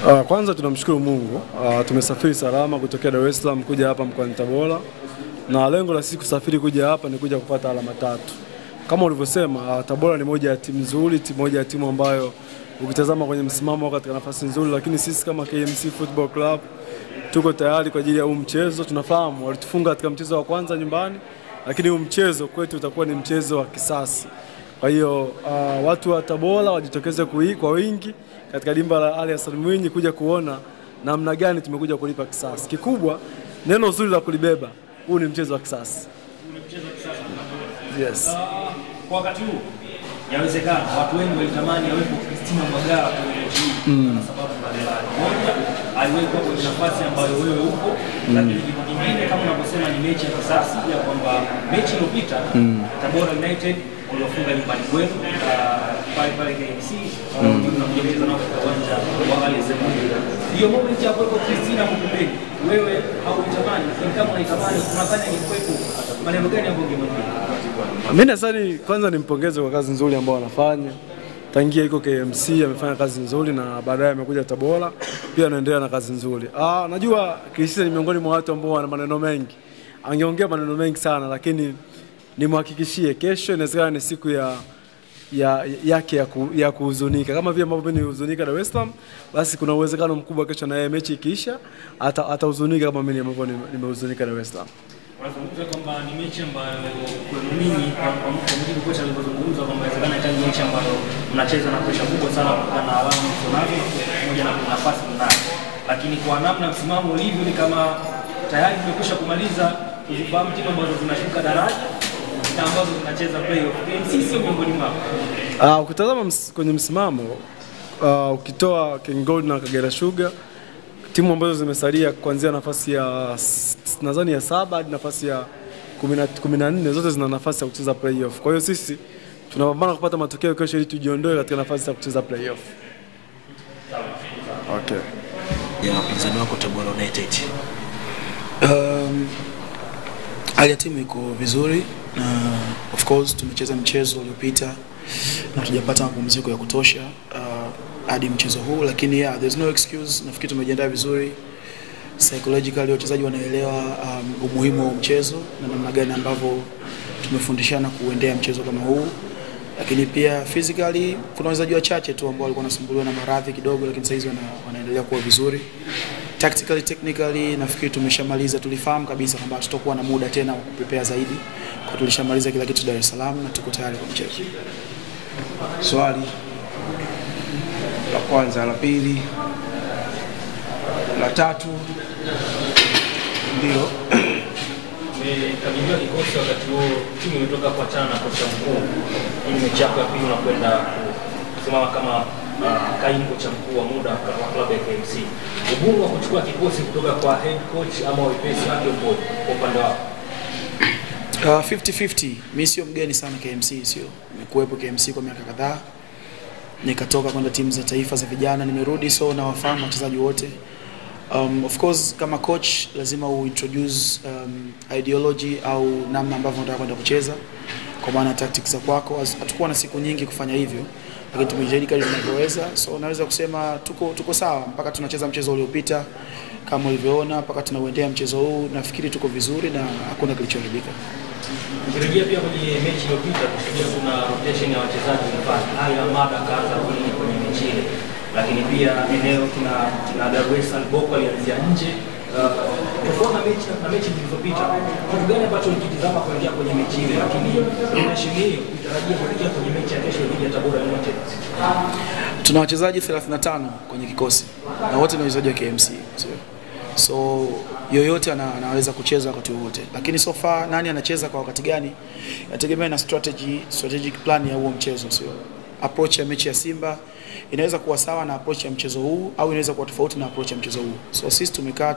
Kwanza tunamshukuru Mungu. Tumesafiri salama kutokea Dar es Salaam kuja hapa mkoani Tabora. Na lengo la sisi kusafiri kuja hapa ni kuja kupata alama 3. Kama ulivyosema, Tabora ni moja ya timu nzuri, moja ya timu ambayo ukitazama kwenye msimamo katika nafasi nzuri, lakini sisi kama KMC Football Club tuko tayari kwa ajili ya huu mchezo. Tunafahamu walitufunga katika mchezo wa kwanza nyumbani, lakini huu mchezo kwetu utakuwa ni mchezo wa kisasi. Kwa hiyo watu wa Tabora wajitokeze kwa wingi katika dimba la Ali Hassan Mwinyi kuja kuona namna gani tumekuja kulipa kisasi. Kikubwa neno zuri la kulibeba, huu ni mchezo wa kisasi. Yes. Kwa wakati huu yawezekana watu wengi walitamani awepo Christina Magara kwenye mechi hii kwa sababu mbalimbali. Moja, aliwekwa kwenye nafasi ambayo wewe upo, lakini kitu kingine kama unavyosema ni mechi ya kisasi ya kwamba mechi iliyopita Tabora United waliofunga nyumbani kwenu pale KMC tunamjeza nao kwa uwanja wa Ali Hassan Mwinyi. Hiyo moment ya kuwepo Christina mpembeni, wewe hauitamani, kama unaitamani unafanya ni kwetu, maneno gani ambayo ungemwambia? Mimi nadhani kwanza nimpongeze kwa kazi nzuri ambayo anafanya. Tangia iko KMC amefanya kazi nzuri na baadaye amekuja Tabora pia anaendelea na kazi nzuri. Najua Christina ni miongoni mwa watu ambao wana maneno mengi. Angeongea maneno mengi sana, lakini nimhakikishie kesho inawezekana ni siku yake ya kuhuzunika. Kama vile ambavyo ni huzunika Dar es Salaam, basi kuna uwezekano mkubwa kesho na yeye mechi ikiisha atahuzunika kama mimi ambavyo nimehuzunika Dar es Salaam. Unazungumza kwamba ni mechi ambayo kwa mimi kwa mujibu kocha alivyozungumza kwamba inawezekana ni mechi ambayo mnacheza na pressure kubwa sana kutokana na alama msonazo pamoja na nafasi mnayo. Lakini kwa namna msimamo ulivyo ni kama tayari tumekwisha kumaliza kuzifahamu timu ambazo zinashuka daraja na ambazo zinacheza playoff. Sisi miongoni mwao. Ukitazama kwenye msimamo ukitoa King Gold na Kagera Sugar, timu ambazo zimesalia kuanzia nafasi ya nadhani ya 7 hadi nafasi ya 14 zote zina nafasi ya kucheza playoff. Kwa hiyo sisi tunapambana kupata matokeo kesho ili tujiondoe katika nafasi ya kucheza playoff. Okay. Ya wapinzani wako Tabora United. Hali ya timu iko vizuri na of course tumecheza mchezo uliopita na tujapata mapumziko ya kutosha hadi mchezo huu, lakini there's no excuse. Nafikiri tumejiandaa vizuri psychologically, wachezaji wanaelewa umuhimu wa mchezo na namna gani ambavyo tumefundishana kuendea mchezo kama huu, lakini pia physically kuna wachezaji wachache tu ambao walikuwa wanasumbuliwa na maradhi kidogo, lakini sasa hizo wanaendelea kuwa vizuri. Tactically, technically nafikiri tumeshamaliza. Tulifahamu kabisa kwamba tutakuwa na muda tena wa kuprepare zaidi, kwa tulishamaliza kila kitu Dar es Salaam na tuko tayari kwa mchezo. Swali la kwanza, la pili, la tatu ndio Kabla kikosi wakati huo timu imetoka kwa chana kwa mkuu. Hii mechi yako ya pili unakwenda kusimama kama kaimu kocha mkuu wa muda kwa klabu ya KMC. Ugumu wa kuchukua kikosi kutoka kwa head coach ama wepesi wake kwa upande wao? 50-50. Mimi sio mgeni sana KMC, sio. Nimekuwepo KMC kwa miaka kadhaa. Nikatoka kwenda timu za taifa za vijana, nimerudi, so na wafahamu wachezaji wote. Of course kama coach lazima uintroduce ideology au namna ambavyo unataka kwenda kucheza, kwa maana tactics za kwako. Hatakuwa na siku nyingi kufanya hivyo, lakini tumejitahidi kadri tunavyoweza. So naweza kusema tuko sawa mpaka tunacheza mchezo uliopita kama ulivyoona, mpaka tunauendea mchezo huu nafikiri tuko vizuri na hakuna kilichoharibika. Tukirejea pia kwenye mechi iliyopita tusikia kuna rotation ya wachezaji mbali. Haya mada kaanza kwenye mechi ile. Lakini pia eneo tuna Darwesa Alboko alianzia nje. Tofauti na mechi zilizopita. Kitu gani ambacho ukitizama kuingia kwenye mechi ile, lakini rotation hiyo tutarajia kuingia kwenye mechi ya kesho dhidi ya Tabora United? Tuna wachezaji 35 kwenye kikosi na wote ni wachezaji wa KMC. So yoyote anaweza kucheza wakati wote, lakini so far nani anacheza kwa wakati gani inategemea na strategic plan ya huo mchezo. Sio approach ya mechi ya Simba inaweza kuwa sawa na approach ya mchezo huu au inaweza kuwa tofauti na approach ya mchezo huu. So sisi tumekaa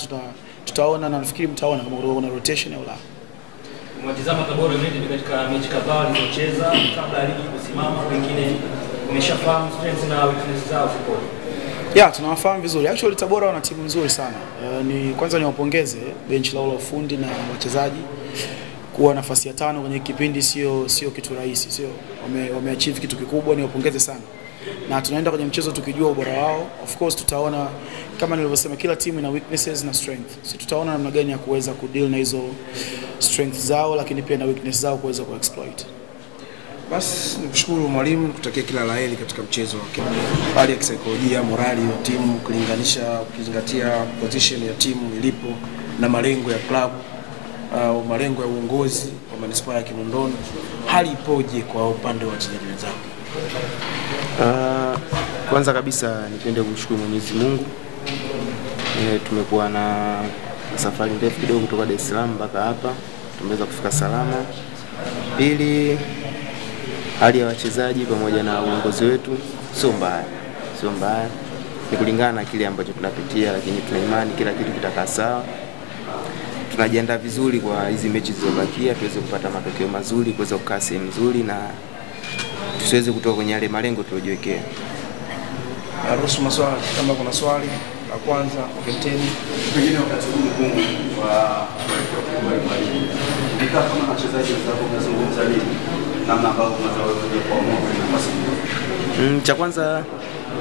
tutaona na nafikiri mtaona kama kuna rotation au la. Mtazama Tabora United katika mechi kadhaa walizocheza kabla ya ligi kusimama, pengine umeshafahamu strengths na weaknesses zao zipo? Tunawafahamu vizuri. Actually Tabora wana timu nzuri sana. Kwanza niwapongeze bench la ufundi na wachezaji. Kuwa nafasi ya 5 kwenye kipindi sio kitu rahisi, sio. Wameachieve kitu kikubwa, niwapongeze sana. na tunaenda kwenye mchezo tukijua ubora wao. Of course tutaona kama nilivyosema, kila timu ina weaknesses na strength. So tutaona namna gani ya kuweza kudeal na hizo strengths zao, lakini pia na weakness zao kuweza kuexploit. Basi nikushukuru mwalimu, kutakia kila laheri katika mchezo wake. Hali ya kisaikolojia, morali ya timu, ukizingatia position ya timu ilipo na malengo ya klabu, malengo ya uongozi wa manispaa ya Kinondoni, hali ipoje kwa upande wa wachezaji wenzako? Kwanza kabisa nipende kumshukuru Mwenyezi Mungu. Tumekuwa na safari ndefu kidogo kutoka Dar es Salaam mpaka hapa, tumeweza kufika salama. Pili, hali ya wachezaji pamoja na uongozi wetu sio mbaya, ni kulingana na kile ambacho tunapitia, lakini tuna imani kila kitu kitakaa sawa. Tunajiandaa vizuri kwa hizi mechi zilizobakia, tuweze kupata matokeo mazuri, kuweza kukaa sehemu nzuri na tusiweze kutoka kwenye yale malengo tuliyojiwekea. Ruhusu maswali kama kuna swali la kwanza kapteni. Pengine wakati huu mgumu wa nikaa kama wachezaji wenzako mnazungumza nini? Namna ambavyo mnaweza kuamua kwenye nafasi hiyo. Cha kwanza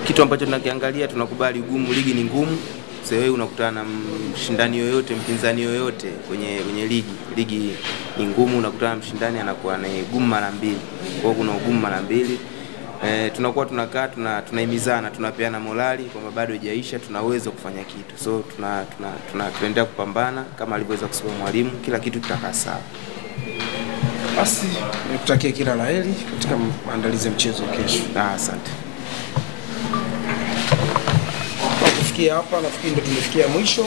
kitu ambacho tunakiangalia, tunakubali ugumu, ligi ni ngumu. Sasa wewe unakutana na mshindani yoyote, mpinzani yoyote kwenye ligi ni ngumu, unakutana na mshindani anakuwa na ugumu mara mbili. Kwa hiyo kuna ugumu mara mbili. Tunakuwa tunakaa tunahimizana, tunapeana morali kwamba bado haijaisha, tunaweza kufanya kitu. So tunaendelea kupambana kama alivyoweza kusema mwalimu, kila kitu kitakaa sawa. Basi nikutakia kila laheri katika maandalizi ya mchezo kesho. Asante. Kufikia hapa nafikiri ndio tumefikia mwisho.